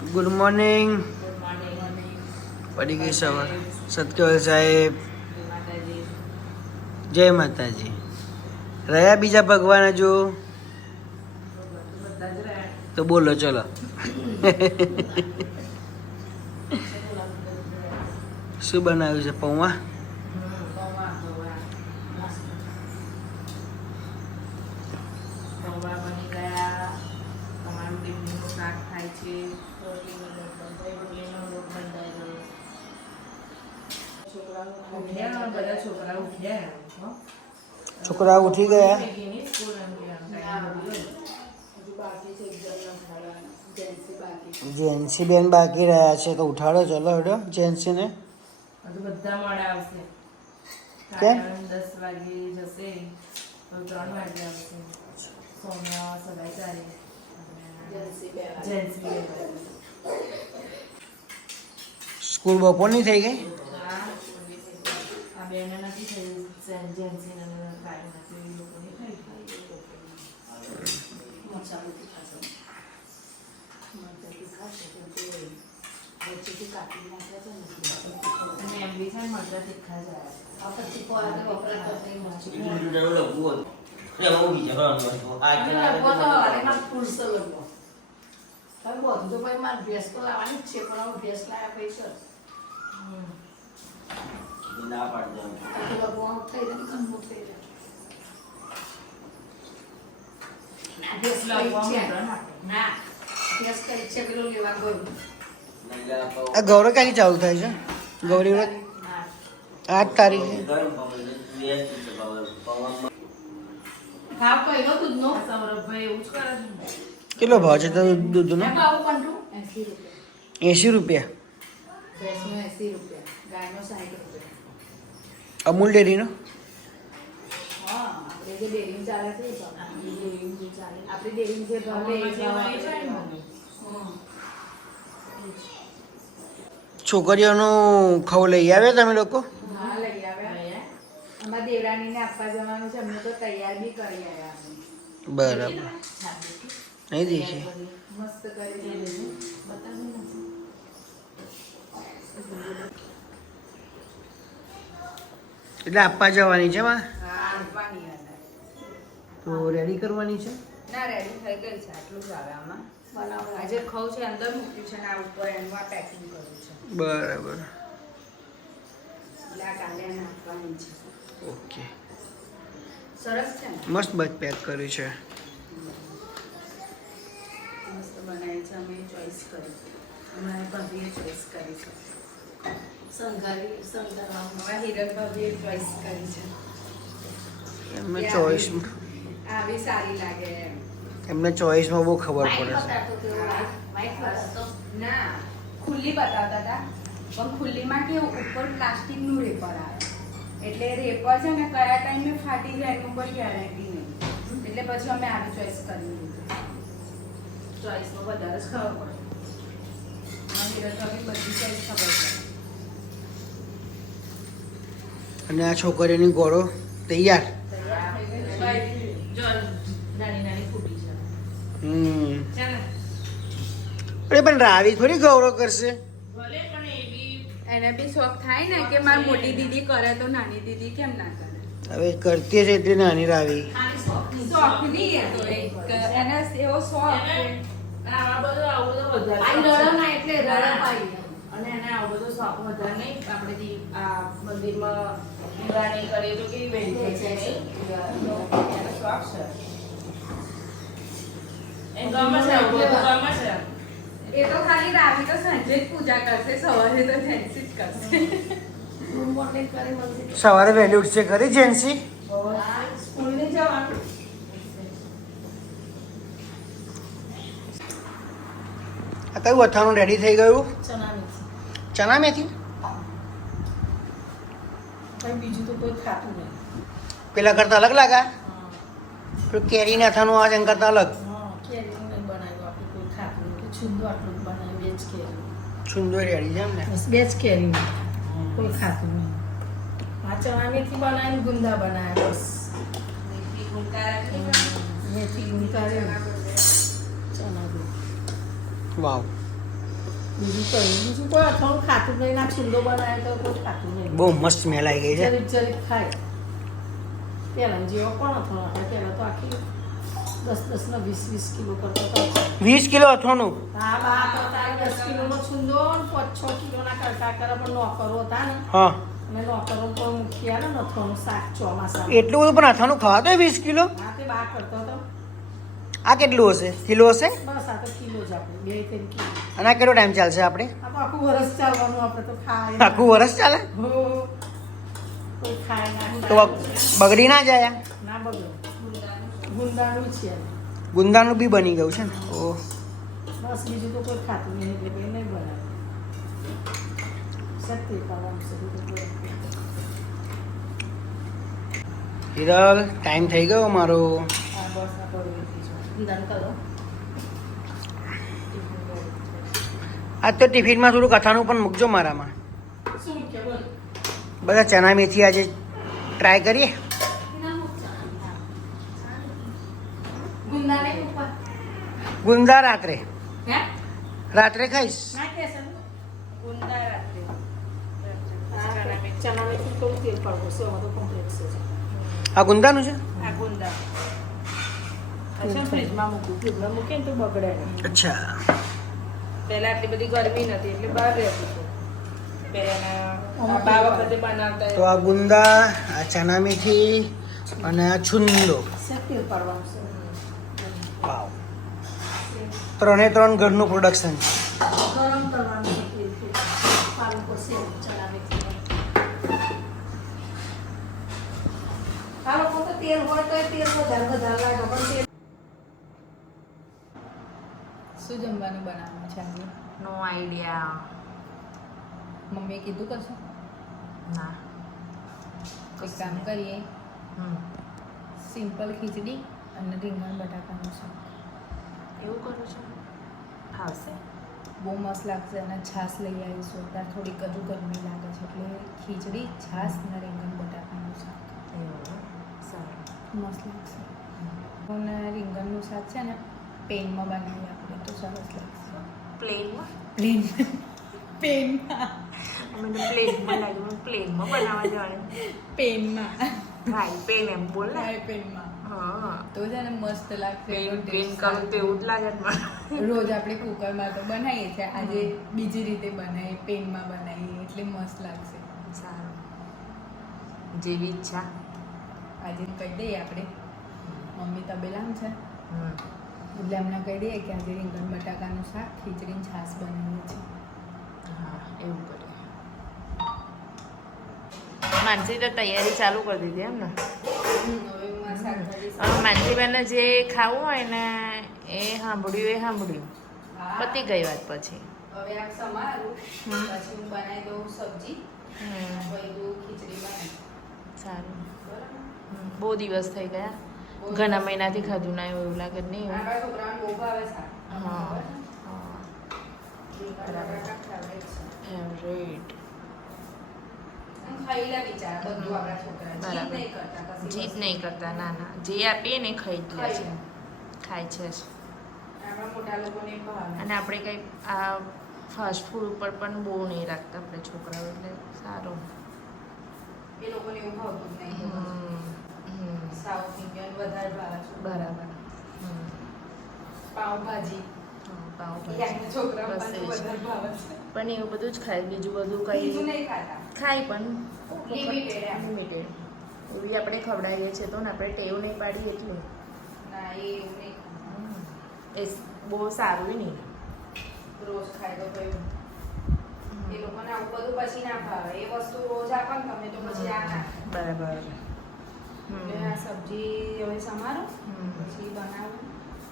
Good morning. પડી ગઈ સવાર. સત્યવાલ સાહેબ, જય માતાજી. રહ્યા બીજા ભગવાન હજુ તો બોલો ચલો. શું બનાવ્યું છે? પૌવા. છોકરા ઉઠી ગયા. જેન્સી બેન બાકી રહ્યા છે તો ઉઠાડો. ચલો હેડો જેન્સી ને. બધા મોડા આવશે. કેમ? 10 વાગે જશે તો 3 વાગે આવશે. સોમવાર સવારે 4 જેન્સી સ્કૂલ બપોરની થઈ ગઈ. આ બેને નથી થઈ જેન્સી ને કાઈ નથી એ લોકોની થઈ એમ બી છે મજા તીખા જાય. આ ગૌરવ ક્યાંથી ચાલુ થાય છે? ગૌરી વ્રત 8 તારીખે. ભાવ કઈનો દૂધનો સૌરભભાઈ એવું જ કરે છે. કેટલો ભાવ છે તો દૂધનો? 80 રૂપિયા. અમૂલ ડેરીનો. છોકરીઓનું ખવ લઈ આવ્યા તમે લોકો? બરાબર. નહીં દેખી. એટલે આપવા જવાની છે માં? તો રેડી કરવાની છે? ના, રેડી થઈ ગઈ છે. આટલું જ આવે આમાં. આજે ખવ છે અંદર મૂક્યું છે ને આ ઉપર એનું આ પેકિંગ કર્યું છે. બરાબર. એટલે આ કાલે એને આપવાની છે. ઓકે. સરસ છે ને? મસ્ત બધ પેક કર્યું છે. મસ્ત બનાવી છે. અમે ચોઈસ કરી. અમારે ભાભીએ ચોઈસ કરી છે. અમારા હિરલ ભાભીએ ચોઈસ કરી છે. એમને ચોઈસ આવી સારી લાગે એમ. એમને ચોઈસમાં બહુ ખબર પડે છે. ના, ખુલ્લી બતાવતા હતા પણ ખુલ્લીમાં કેવું ઉપર પ્લાસ્ટિકનું રેપર આવે એટલે રેપર છે ને કયા ટાઈમે ફાટી જાય એનું કોઈ ગેરંટી નહીં. એટલે પછી અમે આવી ચોઈસ કરી લીધું. ચોઈસમાં વધારે જ ખબર પડે. બધી ચોઈસ ખબર પડે. અને આ છોકરીઓની ગોળો તૈયાર. નાની નાની ફૂટી છે. અરે પણ રાવી થોડી ગૌરવ કરશે. એને બી શોખ થાય ને કે મારી મોટી દીદી કરે તો નાની દીદી કેમ ના કરે. હવે કરતી છે એટલી નાની રાવી. શોખ નહીં એ તો એક એને એવો શોખ છે. અને એને આવો બધો શોખ વધારે નહીં. આપણે આ મંદિરમાં દીવાની કરીએ તો કેવી બેન છે એનો શોખ છે. એ તો ખાલી રાવી તો સાંજે જ પૂજા કરશે, સવારે તો જેન્સી જ કરશે. સવારે વહેલી ઉઠશે ખરી જેન્સી? સ્કૂલ નહીં જવાનું. આ કયું અથાણું રેડી થઈ ગયું? ચણા મેથી. બીજું તો કોઈ ખાતું નહીં. પેલા કરતા અલગ લાગા? પેલું કેરીને અથાણું આ એમ કરતા અલગ. કેરીનું નહીં બનાવ્યું આપણે કોઈ ખાતું નહીં. છુંદો આટલું બનાવ્યું બે જ કેરી. છુંદો રેડી છે એમ ને? બે જ કેરી કોઈ ખાતું નહીં. આ ચણા મેથી બનાવીને ગુંદા બનાવ્યા બસ. મેથી ગુંદા ચણા દૂધ. વાવ. બીજું કોઈ અથાણું ખાતું નહીં ના છુંદો બનાવે તો કોઈ ખાતું નહીં બહુ મસ્ત સ્મેલ આવી ગઈ છે. જરીક ખાય પહેલાં જેવો પણ અથાણું આપણે પહેલાં તો આખી 10 ને 20 કિલો કરતો હતો 20 કિલો અથાણું. હા બા તો તારે 10 કિલોનો છુંદો 5-6 કિલોના કરતા કરે પણ નોકરો હતા ને હા, અમે નોકરો પણ મૂકી આલે ને અથાણું શાક ચોમાસા એટલું બધું પણ અથાણું ખવાતો 20 કિલો? હા તે બા કરતો હતો આ કેટલું હશે? કિલો હશે? બસ આ તો કિલો જ આપણે 2-3 કિલો અને આ કેટલો ટાઈમ ચાલશે આપણે? આ તો આખું વરસ ચાલવાનું આપણે તો ખાય આખું વરસ ચાલે? હો કોઈ ખાય ના તો બગડી ના જાય? ના બગડે ગુંદાનું છે ગુંદાનું બી બની ગયું છે ને? ઓહ, બસ બીજું તો કોઈ ખાતું નહીં એટલે કંઈ નહીં બનાવે શક્તિ કરવાનું છે બીજું કોઈ હિરલ ટાઈમ થઈ ગયો મારો. હા બસ આ બરોબર ગુંદાનું કરો આજ તો ટિફિનમાં થોડુંક અથાણું પણ મૂકજો મારામાં. શું કે બોલ બધા ચણા મેથી આજે ટ્રાય કરીએ. ગુંદા નહીં ઉપર ગુંદા રાત્રે હે રાત્રે ખાઈશ. ના કે છે ગુંદા રાત્રે ચણા મેથી થોડું તેલ પાડવું છે એમાં તો કોમ્પ્લેક્સ છે આ ગુંદાનું છે? આ ગુંદા અચ્છા ફ્રીજમાં મૂકું ફ્રીજમાં મૂકીએ ને તો બગડે નહીં અચ્છા, પહેલા આટલી બધી ગરમી નથી એટલે બહાર રહેતું હતું પહેલાના બા વખતે બનાવતા તો આ ગુંદા, આ ચણા મેથી અને આ છુંદો. છે તેલ પાડવાનું છે વાવ, 3 ઘરનું પ્રોડક્શન છે. ગરમ કરવાનું છે તેલ પાલક છે ચણા મેથી આ લોકો તો તેલ હોય તો તેલ વધારે લાગે પણ તેલ શું જમવાનું બનાવવાનું છે આજે? નો આઈડિયા. મમ્મીએ કીધું કશું? ના. એક કામ કરીએ, હમ. સિમ્પલ ખીચડી અને રીંગણ બટાકાનું શાક. એવું કરું છું? આવશે. બહુ મસ્ત લાગશે અને છાશ લઈ આવીશું. અત્યારે થોડીક હજુ ગરમી લાગે છે એટલે ખીચડી, છાશ અને રીંગણ બટાકાનું શાક એવું સારું. મસ્ત લાગશે. અને રીંગણનું શાક છે ને પેનમાં બનાવીએ આપણે તો સરસ લાગશે. પ્લેનમાં? પેનમાં મને પ્લેનમાં લાગ્યું પ્લેનમાં બનાવવા જવાનું. પેનમાં ફ્રાય પેન એમ બોલ ને. પેનમાં હા. તો છે ને મસ્ત લાગશે. પેન પેન કરું તો એવું જ લાગે ને મને. રોજ આપણે કુકરમાં તો બનાવીએ છીએ, આજે બીજી રીતે બનાવીએ, પેનમાં બનાવીએ એટલે મસ્ત લાગશે. સારું. જેવી ઈચ્છા. આજે કહી દઈએ આપણે મમ્મી તબેલામ છે હમ. એટલે એમને કહી દઈએ કે આજે રીંગણ બટાકાનું શાક ખીચડીને છાશ બનાવીએ છીએ. હા એવું કરીએ. માનસી તો તૈયારી ચાલુ કરી દીધી એમ ને. હવે હું આ શાકભાજી હવે માનસીબેનને જે ખાવું હોય ને એ સાંભળ્યું હા. પતી ગઈ વાત પછી. હવે આ સમારું પછી હું બનાવી દઉં સબ્જી બધું ખીચડી બનાવી. સારું. બરાબર. બહુ દિવસ થઈ ગયા. ઘણા મહિનાથી ખાધું ના એવું લાગે નહીં એવું. આપણા છોકરાને બહુ ભાવે શાક. હા. રીંગણ બટાકા ખાવે જ છે. ફેવરેટ. આમ ખાઈ લે બિચારા બધું આપણા છોકરા જીદ બરાબર. નહીં કરતા કશી જીદ વસ્તુ. નહીં કરતા ના ના જે આપીએ ને એ ખાઈ જ લે છે. ખાય છે જ. આપણા મોટા લોકોને ભાવે. અને આપણે કંઈ આ ફાસ્ટ ફૂડ ઉપર પણ બહુ નહીં રાખતા આપણે છોકરાઓ એટલે સારું. એ લોકોને એવું ભાવતું જ નહીં. સાઉથ ઇન્ડિયન વધારે ભાવે છે. બરાબર. પાવભાજી પાવભાજી યાના છોકરાઓ બસ પાછું એ જ. વધારે ભાવે છે. પણ એવું બધું જ ખાય બીજું બધું બીજું કંઈ નહીં ખાતા. ખાય પણ Limited એમ. લિમિટેડ એવી આપણે ખવડાવીએ છીએ તો ને આપણે ટેવ નહીં પાડીએ એટલું ના એ એવું નહીં ખાતા. એ બહુ સારું નહીં. રોજ ખાય તો કયું એ લોકોને આવું બધું પછી ના ભાવે. એ વસ્તુ રોજ આપો ને તમે તો પછી આ ના ખાય. બરાબર. એટલે આ સબ્જી હવે સમારો પછી બનાવું.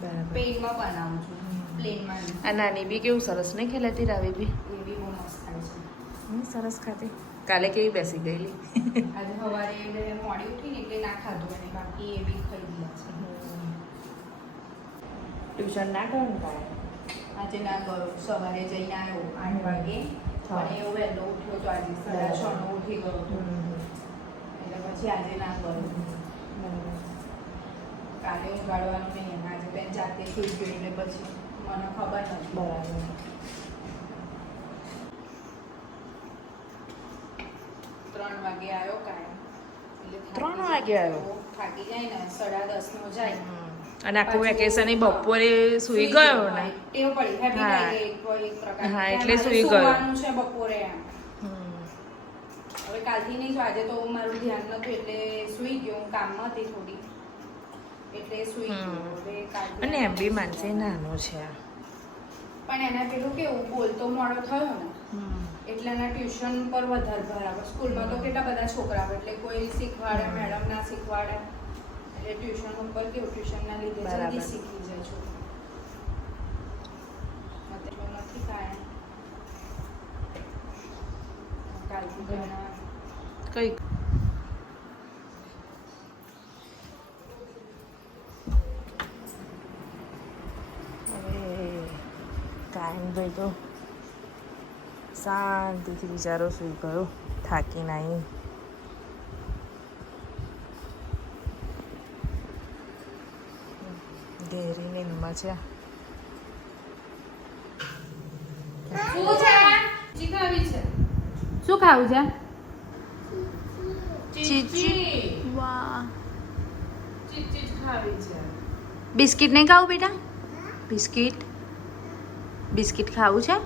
બરાબર. પેનમાં બનાવું છું પ્લેનમાં નહીં. આ નાની બી કેવું સરસ નહીં ખેલાતી રાવી બી એ બી બહુ મસ્ત થાય છે. સરસ ખાતી કાલે કેવી બેસી ગયેલી. આજે સવારે એટલે મોડી ઉઠીને એટલે ના ખાધું અને બાકી એ બી ખાઈ લીધા છે. ટ્યુશન ના કરું ને તારે આજે ના ગયો. સવારે જઈને આવ્યો 8 વાગે હા. અને એવો વહેલો ઉઠ્યો તો આજે 6:30 નો ઉઠી ગયો હતો. એટલે પછી આજે ના ગયો. કાલે ઊંઘાડવાનું નહીં. આજે બેન જાતે સુઈ ગઈ એટલે પછી મને ખબર નથી. બરાબર. વાગે આવ્યો કાંઈ. એટલે 3 વાગે આવ્યો? થાકી જાય ને 10:30 જાય. અને આખું પાછું, વેકેશન હા. બપોરે સૂઈ ગયો ને ટેવ પડી હેબિટ હા. આવી ગઈ એક પ્રકારની. હા, કે એટલે મારે સૂઈ ગયો. સૂવાનું છે બપોરે એમ. હમ. હવે કાલથી નહીં જો આજે તો મારું ધ્યાન નતું એટલે સૂઈ ગયો. હું કામમાં હતી થોડી એટલે સૂઈ ગયો. હવે કાલથી અને એમ બી માનસી નાનો છે પણ એના પેલું કેવું બોલતો મોડો થયો ને એટલે એના ટ્યુશન પર વધારે ભાર આવે. સ્કૂલમાં તો કેટલા બધા છોકરાઓ એટલે કોઈ શીખવાડે મેડમ ના શીખવાડે એટલે ટ્યુશન ઉપર કેવું ટ્યુશનના લીધે બરાબર. જલ્દી શીખી જાય છોકરા. મતલબ નથી કાંઈ કાલથી ઘણા કઈ કાયનભાઈ તો શાંતિથી બિચારો સૂઈ ગયો થાકી નાઈ. ઘેરી નીંદમાં છે. શું ખાવું છે? ચીચી વાહ, ચીચી ખાવી છે. બિસ્કિટ નહીં ખાવું બેટા? બિસ્કિટ બિસ્કિટ ખાવું છે?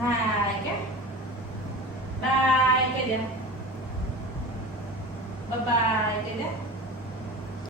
હાય કે બાય કે દે બાય કે દે